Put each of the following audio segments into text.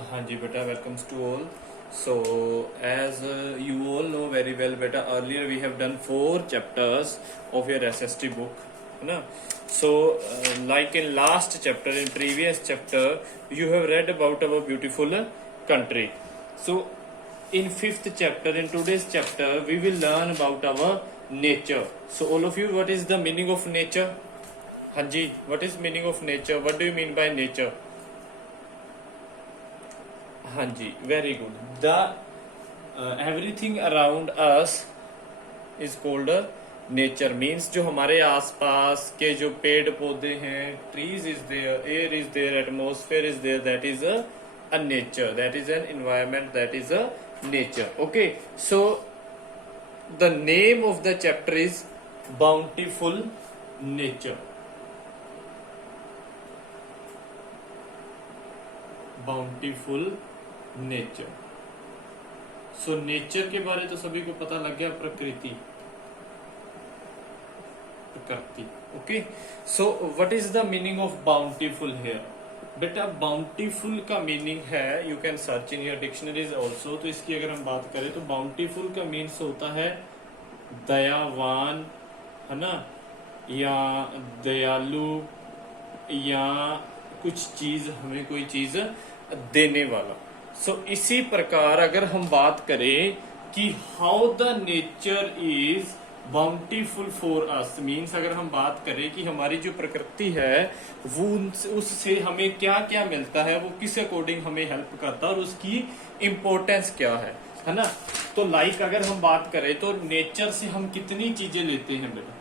हाँ जी बेटा, welcomes to all. So as you all know very well beta, earlier we have done 4 chapters of your SST book, है ना. So like in last chapter, in previous chapter you have read about our beautiful country. So in 5th chapter, in today's chapter, we will learn about our nature. So all of you, what is the meaning of nature? हाँ जी, what is meaning of nature? What do you mean by nature? हाँ जी, very good. The everything around us is called nature. Means जो हमारे आसपास के जो पेड़ पौधे हैं, trees is there, air is there, atmosphere is there, that is a nature, that is an environment, that is a nature. Okay, so the name of the chapter is bountiful nature. Bountiful nature. So nature के बारे तो सभी को पता लग गया, प्रकृति. Okay, so what is the meaning of bountiful here? बेटा बाउंटीफुल का मीनिंग है, you can search in your dictionaries also. तो इसकी अगर हम बात करें तो बाउंटीफुल का मीन्स होता है दयावान, है ना, या दयालु, या कुछ चीज, हमें कोई चीज देने वाला. सो इसी प्रकार अगर हम बात करें कि how the nature is bountiful for us, means अगर हम बात करें कि हमारी जो प्रकृति है वो उससे हमें क्या क्या मिलता है, वो किस अकॉर्डिंग हमें हेल्प करता है और उसकी इम्पोर्टेंस क्या है ना. तो लाइक अगर हम बात करें तो नेचर से हम कितनी चीजें लेते हैं बेटा?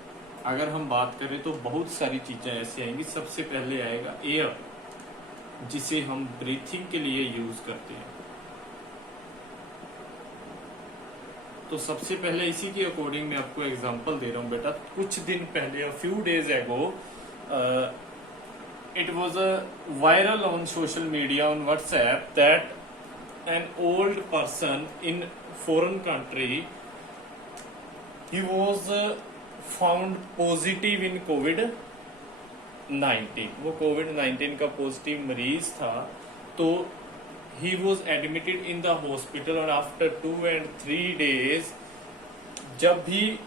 अगर हम बात करें तो बहुत सारी चीजें ऐसी आएंगी. सबसे पहले आएगा एयर, जिसे हम ब्रीथिंग के लिए यूज करते हैं. तो सबसे पहले इसी के अकॉर्डिंग मैं आपको एग्जांपल दे रहा हूं बेटा. कुछ दिन पहले, a few days ago, it was a viral on social media on WhatsApp that an old person in foreign country, he was found positive in कोविड-19. वो कोविड-19 का पॉजिटिव मरीज था. तो he was admitted in the hospital और after 2 and 3 days जब भी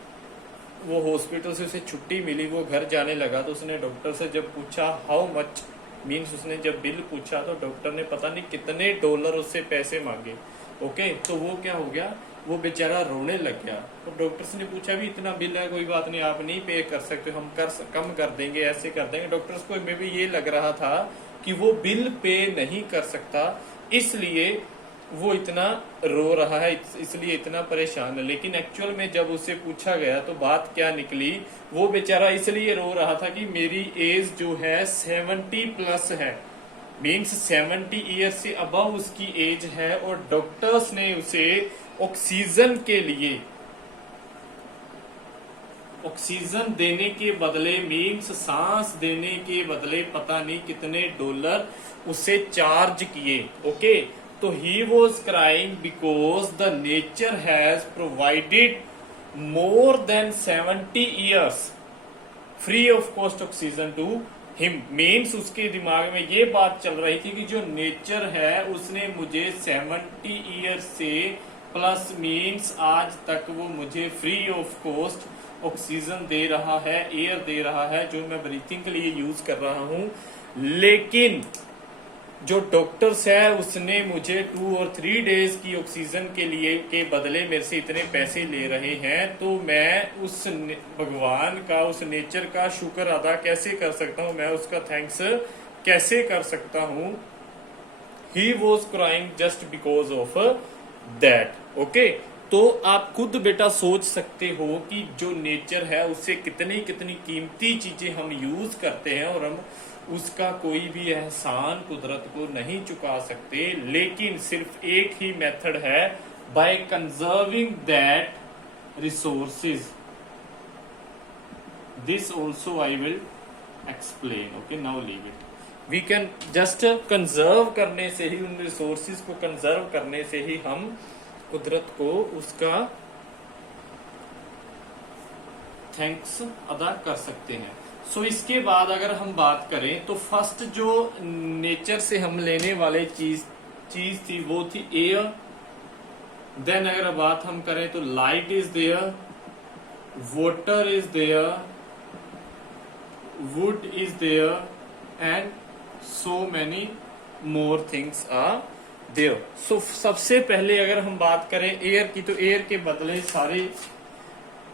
वो हॉस्पिटल से उसे छुट्टी मिली, वो घर जाने लगा, तो उसने डॉक्टर से जब पूछा हाउ मच, मीन्स उसने जब बिल पूछा तो डॉक्टर ने पता नहीं कितने $, उससे पैसे मांगे. ओके, तो वो क्या हो गया, वो बेचारा रोने लग गया. तो डॉक्टर्स ने पूछा भी इतना बिल है, कोई बात नहीं, आप नहीं पे कर सकते, हम कम कर देंगे, ऐसे कर देंगे. डॉक्टर्स को मे भी ये लग रहा था कि वो बिल पे नहीं कर सकता, इसलिए वो इतना रो रहा है, इसलिए इतना परेशान है. लेकिन एक्चुअल में जब उससे पूछा गया तो बात क्या निकली, वो बेचारा इसलिए रो रहा था कि मेरी एज जो है 70+ है, मीन्स 70 ईयर से अबव उसकी एज है, और डॉक्टर्स ने उसे ऑक्सीजन के लिए, ऑक्सीजन देने के बदले, मीन्स सांस देने के बदले पता नहीं कितने $, उसे चार्ज किए. ओके, तो he was crying because the nature has provided more than 70 years free of cost oxygen to him. Means उसके दिमाग में ये बात चल रही थी कि जो नेचर है उसने मुझे 70 ईयर से प्लस, मीन्स आज तक वो मुझे फ्री ऑफ कॉस्ट ऑक्सीजन दे रहा है, एयर दे रहा है, जो मैं ब्रीथिंग के लिए यूज कर रहा हूं. लेकिन जो डॉक्टर्स है उसने मुझे 2 और 3 डेज की ऑक्सीजन के लिए के बदले मेरे से इतने पैसे ले रहे हैं. तो मैं उस भगवान का, उस नेचर का शुक्र अदा कैसे कर सकता हूं, मैं उसका थैंक्स कैसे कर सकता हूं. ही was crying just because of that. Okay, तो आप खुद बेटा सोच सकते हो कि जो नेचर है उससे कितनी कितनी कीमती चीजें हम यूज करते हैं, और हम उसका कोई भी एहसान कुदरत को नहीं चुका सकते. लेकिन सिर्फ एक ही मेथड है, by conserving that resources. This also I will explain. Okay, now leave it. We can just conserve करने से ही, उन रिसोर्सेज को कंजर्व करने से ही हम कुदरत को उसका थैंक्स अदा कर सकते हैं. सो इसके बाद अगर हम बात करें तो फर्स्ट जो नेचर से हम लेने वाले चीज चीज थी वो थी एयर। देन अगर बात हम करें तो light is there, water is there, wood is there, and so many more things are there. So सबसे पहले अगर हम बात करें एयर की, तो एयर के बदले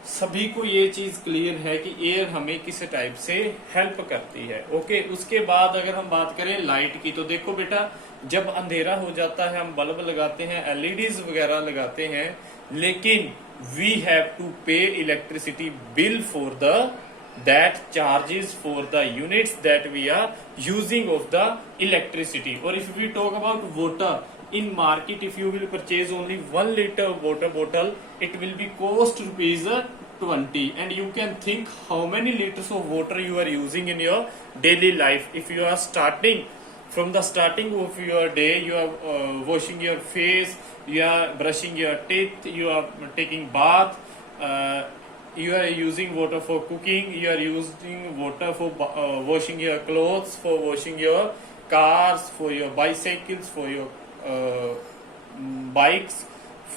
सभी को ये चीज क्लियर है कि एयर हमें किस टाइप से हेल्प करती है। ओके, उसके बाद अगर हम बात करें लाइट की, तो देखो बेटा, जब अंधेरा हो जाता है हम बल्ब लगाते हैं, एलईडीज वगैरह लगाते हैं, लेकिन वी हैव टू पे electricity bill for the that charges for the units that we are using of the electricity. Or if we talk about water in market, if you will purchase only 1 liter water bottle, it will be cost rupees 20, and you can think how many liters of water you are using in your daily life. If you are starting from the starting of your day, you are washing your face, you are brushing your teeth, you are taking bath, you are using water for cooking, you are using water for washing your clothes, for washing your cars, for your bicycles, for your bikes,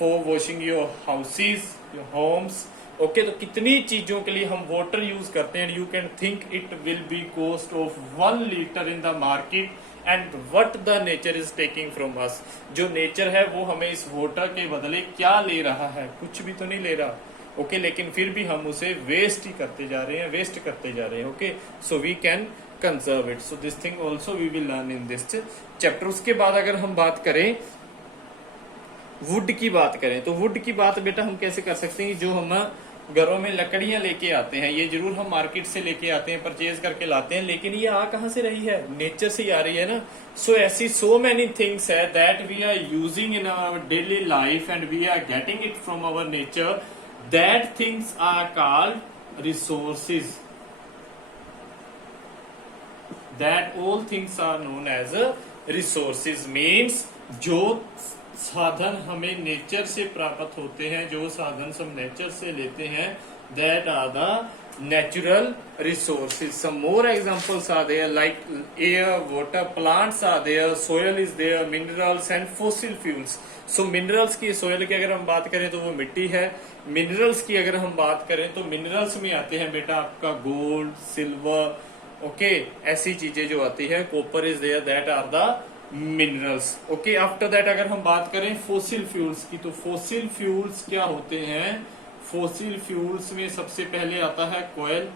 for washing your houses, your homes. Okay, तो कितनी चीजों के लिए हम water use करते हैं। You can think it will be cost of 1 litre in the market, and what the nature is taking from us. जो nature है वो हमें इस वाटर के बदले क्या ले रहा है, कुछ भी तो नहीं ले रहा। ओके, लेकिन फिर भी हम उसे वेस्ट ही करते जा रहे हैं, वेस्ट करते जा रहे हैं। Okay, so we can conserve it. So this thing also we will learn in this chapter. उसके बाद अगर हम बात करें वुड की बात करें, तो वुड की बात बेटा हम कैसे कर सकते हैं। जो हम घरों में लकड़ियां लेके आते हैं, ये जरूर हम मार्केट से लेके आते हैं, परचेज करके लाते हैं, लेकिन ये आ कहां से रही है, नेचर से ही आ रही है ना। सो ऐसी सो मेनी थिंग्स है that we are using in our daily life and we are getting it from our nature. That things are called resources. That all things are known as resources. Means जो साधन हमें nature से प्राप्त होते हैं, जो साधन हम नेचर से लेते हैं, that are the natural resources. Some more examples are there like air, water, plants are there, soil is there, minerals and fossil fuels. So minerals की, soil की अगर हम बात करें तो वो मिट्टी है। मिनरल्स की अगर हम बात करें तो मिनरल्स में आते हैं बेटा आपका गोल्ड, सिल्वर, ओके, ऐसी चीजें जो आती है, copper is there, that are the minerals. Okay, after that अगर हम बात करें फोसिल फ्यूल्स की, तो फोसिल फ्यूल्स क्या होते हैं। फोसिल फ्यूल्स में सबसे पहले आता है कोयल,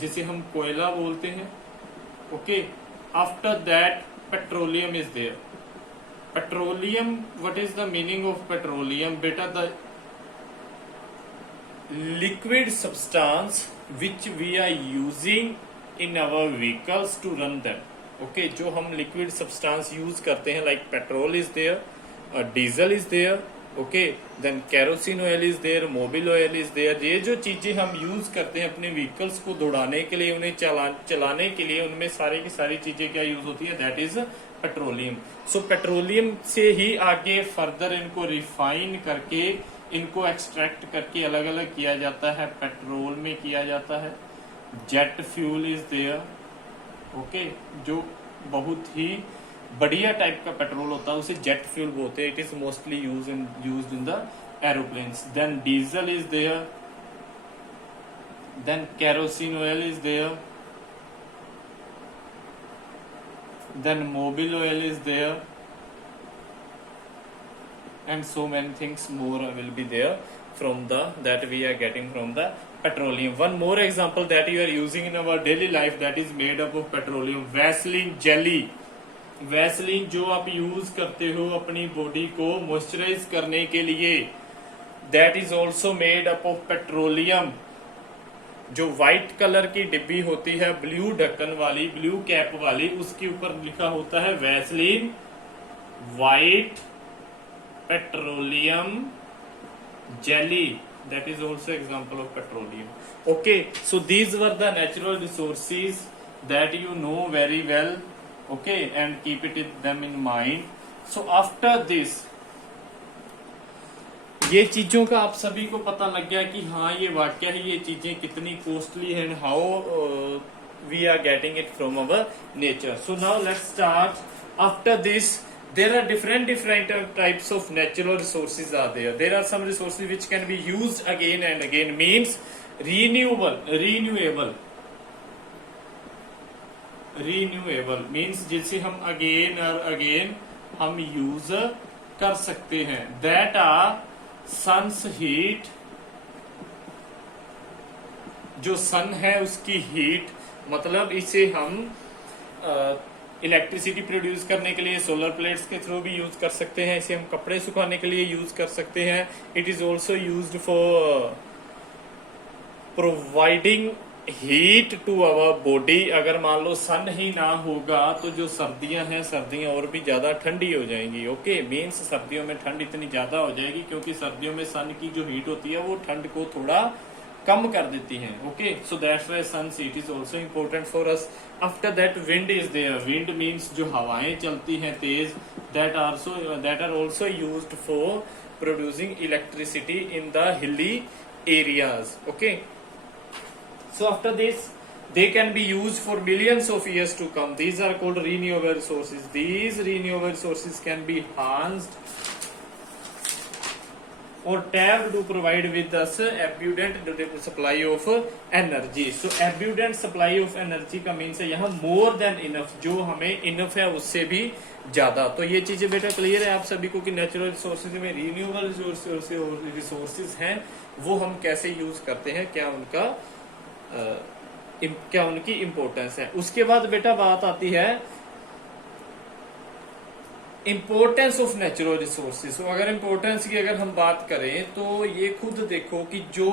जिसे हम कोयला बोलते हैं। Okay, after that petroleum is there. Petroleum, what is the meaning of petroleum बेटा? द liquid substance which we are using in our vehicles to run them. Okay, जो हम liquid substance use करते हैं, like petrol is there, diesel is there, okay, then kerosene oil is there, mobil oil is there. ये जो चीजें हम use करते हैं अपने व्हीकल्स को दौड़ाने के लिए, उन्हें चलाने के लिए, उनमें सारी की सारी चीजें क्या यूज होती है, that is petroleum. So petroleum से ही आगे फर्दर इनको रिफाइन करके, इनको एक्सट्रैक्ट करके अलग अलग किया जाता है, पेट्रोल में किया जाता है। Jet fuel is there, okay, जो बहुत ही बढ़िया टाइप का पेट्रोल होता है उसे जेट फ्यूल बोलते हैं। It is mostly used in the aeroplanes. Then diesel is there, then kerosene oil is there, then Mobil oil is there, and so many things more will be there from that we are getting from the petroleum. One more example that you are using in our daily life, that is made up of petroleum. Vaseline jelly, Vaseline जो आप use करते हो अपनी body को moisturise करने के लिए, that is also made up of petroleum. जो व्हाइट कलर की डिब्बी होती है, ब्लू ढक्कन वाली, ब्लू कैप वाली, उसके ऊपर लिखा होता है Vaseline white petroleum jelly. That is also example of petroleum. Okay, so these were the natural resources that you know very well. Okay, and keep them in mind. So after this, ये चीजों का आप सभी को पता लग गया कि हाँ ये वाक्य है, ये चीजें कितनी कॉस्टली है, and how we are getting it from our nature. So now let's start. After this there are different types of natural resources are there. There are some resources which can be used again and again, means renewable means जिसे हम again और again हम use कर सकते हैं. That are sun's heat, जो सन है उसकी हीट, मतलब इसे हम इलेक्ट्रिसिटी प्रोड्यूस करने के लिए सोलर प्लेट्स के थ्रू भी यूज कर सकते हैं. इसे हम कपड़े सुखाने के लिए यूज कर सकते हैं. It is also used for providing heat to our body. अगर मान लो सन ही ना होगा तो जो सर्दियां हैं, सर्दियां और भी ज्यादा ठंडी हो जाएंगी. ओके, मीन्स सर्दियों में ठंड इतनी ज्यादा हो जाएगी क्योंकि सर्दियों में सन की जो हीट होती है वो ठंड को थोड़ा कम कर देती हैं. Okay, so that's why sun heat is also important for us. After that wind is there. Wind means जो हवाएं चलती हैं तेज, that are also used for producing electricity in the hilly areas. Okay, so after this they can be used for millions of years to come. These are called renewable resources. These renewable resources can be harnessed or tapped to provide with us abundant supply of energy. So abundant supply of energy का means है यहाँ more than enough, जो हमें enough है उससे भी ज्यादा. तो ये चीजें बेटा क्लियर है आप सभी को कि नेचुरल रिसोर्सेज में रिन्यूएबल रिसोर्सेज हैं वो हम कैसे यूज करते हैं, क्या उनकी इंपॉर्टेंस है. उसके बाद बेटा बात आती है इंपॉर्टेंस ऑफ नेचुरल रिसोर्सेज. अगर इंपॉर्टेंस की अगर हम बात करें तो ये खुद देखो कि जो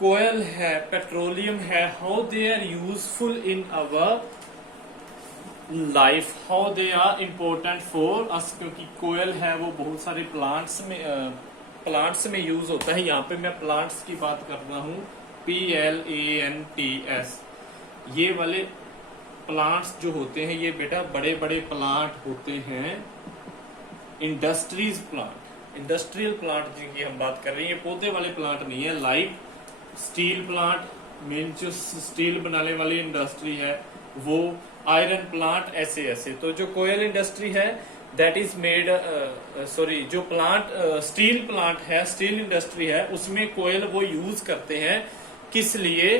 कोयल है, पेट्रोलियम है, how they are useful in our life, how they are important for us. क्योंकि कोयल है वो बहुत सारे प्लांट्स में यूज होता है. यहाँ पे मैं प्लांट्स की बात कर रहा हूँ, PLANTS. ये वाले प्लांट्स जो होते हैं ये बेटा बड़े बड़े प्लांट होते हैं, इंडस्ट्रीज प्लांट, इंडस्ट्रियल प्लांट जिनकी हम बात कर रहे हैं. ये पौधे वाले प्लांट नहीं है. लाइक स्टील प्लांट, मीन जो स्टील बनाने वाली इंडस्ट्री है वो, आयरन प्लांट, ऐसे ऐसे. तो जो कोयल इंडस्ट्री है दैट इज मेड जो प्लांट स्टील प्लांट है, स्टील इंडस्ट्री है, उसमें कोयल वो यूज करते हैं. किस लिए?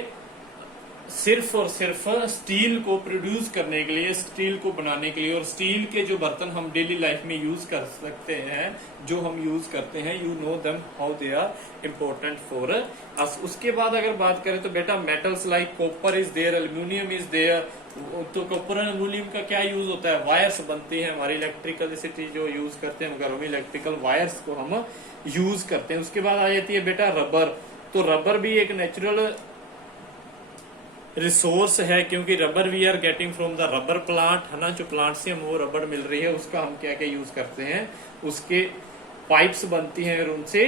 सिर्फ और सिर्फ स्टील को प्रोड्यूस करने के लिए, स्टील को बनाने के लिए. और स्टील के जो बर्तन हम डेली लाइफ में यूज कर सकते हैं, जो हम यूज करते हैं, you know them how they are important for us. उसके बाद अगर बात करें तो बेटा metals like copper is there, aluminium is there. तो कॉपर और एल्यूमिनियम का क्या यूज होता है? वायर्स बनती हैं हमारी इलेक्ट्रिकल चीज जो यूज करते हैं घरों में, इलेक्ट्रिकल वायर्स को हम यूज करते हैं. उसके बाद आ जाती है बेटा रबर. तो रबर भी एक नेचुरल रिसोर्स है क्योंकि rubber we are getting from the rubber plant, है ना. जो प्लांट से हम वो रबर मिल रही है उसका हम क्या क्या यूज करते हैं, उसके पाइप्स बनती हैं और उनसे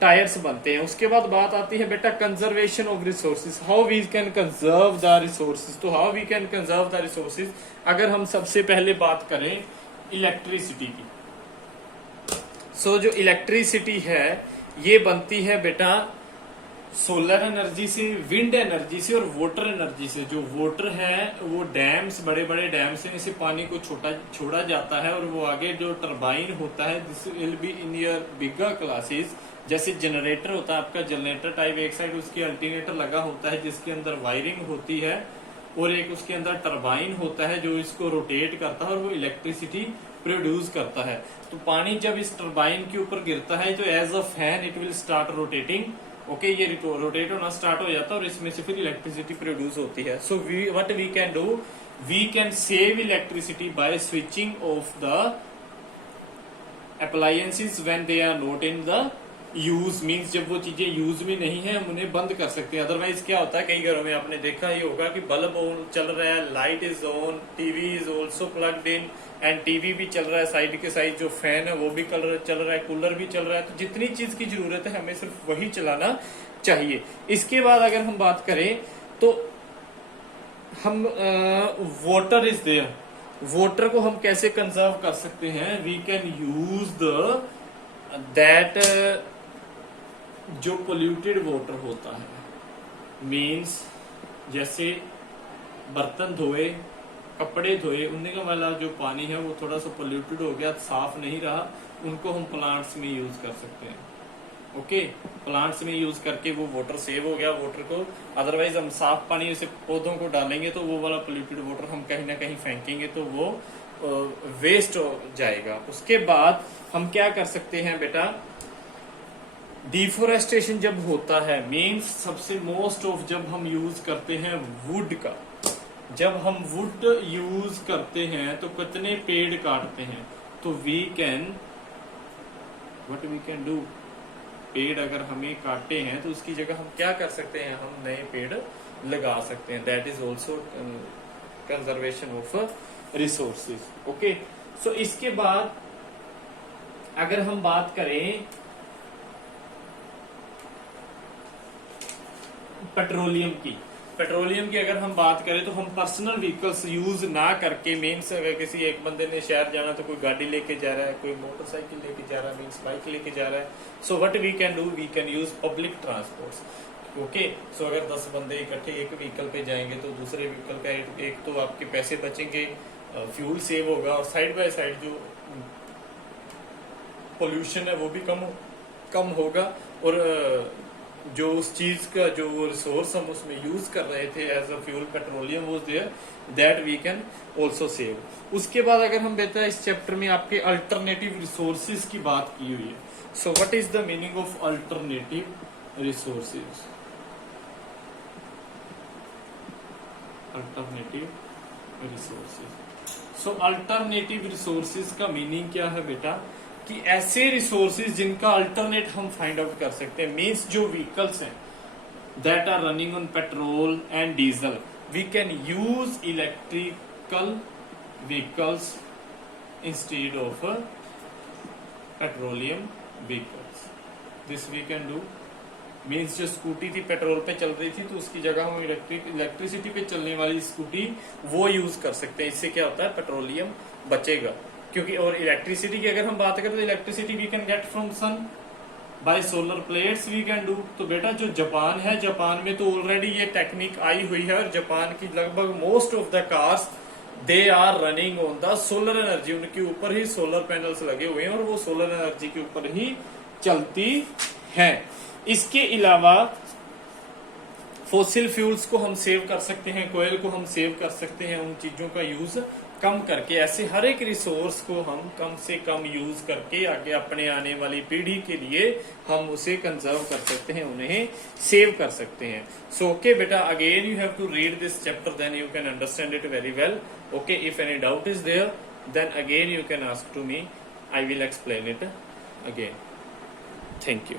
टायर्स बनते हैं. उसके बाद बात आती है बेटा conservation of resources, how we can conserve the resources. तो how we can conserve the resources, अगर हम सबसे पहले बात करें इलेक्ट्रिसिटी की. सो जो इलेक्ट्रिसिटी है ये बनती है बेटा सोलर एनर्जी से, विंड एनर्जी से और वाटर एनर्जी से. जो वाटर है वो डैम्स, बड़े बड़े डैम्स से इसे पानी को छोड़ा जाता है और वो आगे जो टरबाइन होता है, this will be in your bigger classes. जैसे जनरेटर होता है आपका, जनरेटर टाइप, एक साइड उसकी अल्टरनेटर लगा होता है जिसके अंदर वायरिंग होती है और एक उसके अंदर टरबाइन होता है जो इसको रोटेट करता है और वो इलेक्ट्रिसिटी प्रोड्यूस करता है. तो पानी जब इस टरबाइन के ऊपर गिरता है, जो as a fan it will start rotating. Okay, ये रोटेट होना स्टार्ट हो जाता है और इसमें से फिर इलेक्ट्रिसिटी प्रोड्यूस होती है. So what we can do, we can save electricity by switching off the appliances when they are not in the use. Means जब वो चीजें यूज में नहीं है हम उन्हें बंद कर सकते हैं. अदरवाइज क्या होता है, कई घरों में आपने देखा ही होगा कि बल्ब ऑन चल रहा है, light is on, TV is also plugged in and TV भी चल रहा है, साइड के साइड जो फैन है वो भी चल रहा है, कूलर भी चल रहा है. तो जितनी चीज की जरूरत है हमें सिर्फ वही चलाना चाहिए. इसके बाद अगर हम बात करें तो हम वाटर इज देयर, वाटर को हम कैसे कंजर्व कर सकते हैं? We can use the that जो पोल्यूटेड वाटर होता है, मीन्स जैसे बर्तन धोए कपड़े धोए, उनका वाला जो पानी है वो थोड़ा सा पोल्यूटेड हो गया, साफ नहीं रहा, उनको हम प्लांट्स में यूज कर सकते हैं। ओके, प्लांट्स में यूज करके वो वाटर सेव हो गया वाटर को। अदरवाइज हम साफ पानी उसे पौधों को डालेंगे तो वो वाला पोल्यूटेड वाटर हम कहीं ना कहीं फेंकेंगे तो वो वेस्ट हो जाएगा। उसके बाद हम क्या कर सकते हैं बेटा, डिफोरेस्टेशन जब होता है मीन्स सबसे मोस्ट ऑफ जब हम यूज करते हैं वुड का, जब हम वुड यूज करते हैं तो कितने पेड़ काटते हैं, तो we can what we can do, पेड़ अगर हमें काटे हैं तो उसकी जगह हम क्या कर सकते हैं, हम नए पेड़ लगा सकते हैं। That is also conservation of resources. Okay, so इसके बाद अगर हम बात करें पेट्रोलियम की, पेट्रोलियम की अगर हम बात करें तो हम पर्सनल व्हीकल्स यूज ना करके, मीन्स अगर किसी एक बंदे ने शहर जाना तो कोई गाड़ी लेके जा रहा है, कोई मोटरसाइकिल लेके जा रहा है, मीन्स बाइक लेके जा रहा है, so what we can do, we can use public transports. Okay, so अगर 10 बंदे इकट्ठे एक व्हीकल पे जाएंगे तो दूसरे व्हीकल का एक तो आपके पैसे बचेंगे, फ्यूल सेव होगा, और साइड बाय साइड जो पोल्यूशन है वो भी कम होगा, और जो उस चीज का जो रिसोर्स हम उसमें यूज कर रहे थे as a fuel, petroleum was there, that we can also save. उसके बाद अगर हम बेटा इस चैप्टर में आपके अल्टरनेटिव रिसोर्सेज की बात की हुई है। So what is the meaning of alternative resources? Alternative resources, so alternative resources का मीनिंग क्या है बेटा, कि ऐसे रिसोर्सेज जिनका अल्टरनेट हम फाइंड आउट कर सकते हैं, मीन्स जो व्हीकल्स हैं that are running on petrol and diesel, we can use electrical vehicles instead of petroleum vehicles. This we can do, means जो स्कूटी थी पेट्रोल पे चल रही थी तो उसकी जगह हम इलेक्ट्रिसिटी पे चलने वाली स्कूटी वो यूज कर सकते हैं। इससे क्या होता है, पेट्रोलियम बचेगा। क्योंकि और इलेक्ट्रिसिटी की अगर हम बात करें तो electricity we can get from sun, by solar plates we can do. तो बेटा जो जापान है, जापान में तो ऑलरेडी ये टेक्निक आई हुई है, और जापान की लगभग most of the cars they are running on the solar energy, उनके ऊपर ही सोलर पैनल्स लगे हुए हैं और वो सोलर एनर्जी के ऊपर ही चलती है। इसके अलावा फॉसिल फ्यूल्स को हम सेव कर सकते हैं, कोयल को हम सेव कर सकते हैं, उन चीजों का यूज कम करके। ऐसे हर एक रिसोर्स को हम कम से कम यूज करके आगे अपने आने वाली पीढ़ी के लिए हम उसे कंजर्व कर सकते हैं, उन्हें सेव कर सकते हैं। सो ओके बेटा, again you have to read this chapter, then you can understand it very well. Okay, if any doubt is there then again you can ask to me, I will explain it again. Thank you.